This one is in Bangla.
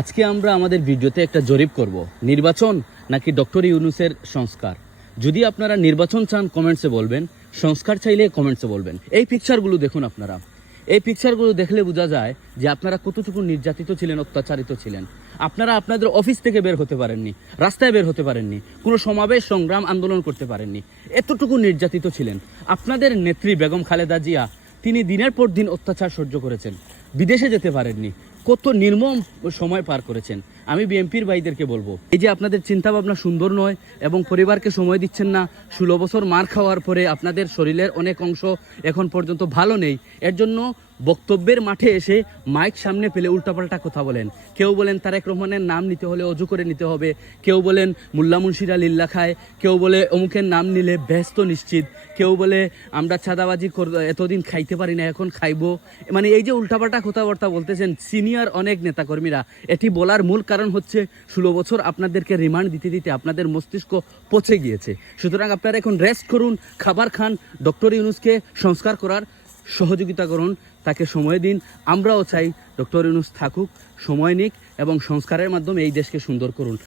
আজকে আমরা আমাদের ভিডিওতে একটা জরিপ করব, নির্বাচন নাকি ডক্টর ইউনূসের সংস্কার। যদি আপনারা নির্বাচন চান কমেন্টসে বলবেন, সংস্কার চাইলে কমেন্টসে বলবেন। এই পিকচারগুলো দেখুন, আপনারা এই পিকচারগুলো দেখলে বোঝা যায় যে আপনারা কতটুকু নির্যাতিত ছিলেন, অত্যাচারিত ছিলেন। আপনারা আপনাদের অফিস থেকে বের হতে পারেননি, রাস্তায় বের হতে পারেননি, কোনো সমাবেশ সংগ্রাম আন্দোলন করতে পারেননি, এতটুকু নির্যাতিত ছিলেন। আপনাদের নেত্রী বেগম খালেদা জিয়া, তিনি দিনের পর দিন অত্যাচার সহ্য করেছেন, বিদেশে যেতে পারেননি, কত নির্মম সময় পার করেছেন। আমি বিএনপির ভাইদেরকে বলবো, এই যে আপনাদের চিন্তা ভাবনা সুন্দর নয় এবং পরিবারকে সময় দিচ্ছেন না, 16 বছর মার খাওয়ার পরে আপনাদের শরীরের অনেক অংশ এখন পর্যন্ত ভালো নেই, এর জন্য বক্তব্যের মাঠে এসে মাইক সামনে পেলে উল্টাপাল্টা কথা বলেন। কেউ বলেন তারেক রহমানের নাম নিতে হলে অজু করে নিতে হবে, কেউ বলেন মোল্লা মুন্সিরা লিল্লা খায়, কেউ বলে অমুকের নাম নিলে ব্যস্ত নিশ্চিত, কেউ বলে আমরা চাঁদাবাজি এতদিন খাইতে পারি না এখন খাইবো। মানে এই যে উল্টাপাল্টা কথাবার্তা বলতেছেন সিনিয়র অনেক নেতাকর্মীরা, এটি বলার মূল কারণ হচ্ছে 16 বছর আপনাদেরকে রিমান্ড দিতে দিতে আপনাদের মস্তিষ্ক পচে গিয়েছে। সুতরাং আপনারা এখন রেস্ট করুন, খাবার খান, ডক্টর ইউনূসকে সংস্কার করার সহযোগিতা করুন, তাকে সময় দিন। আমরাও চাই ডক্টর ইউনূস থাকুক, সময় নিক এবং সংস্কারের মাধ্যমে এই দেশকে সুন্দর করুন।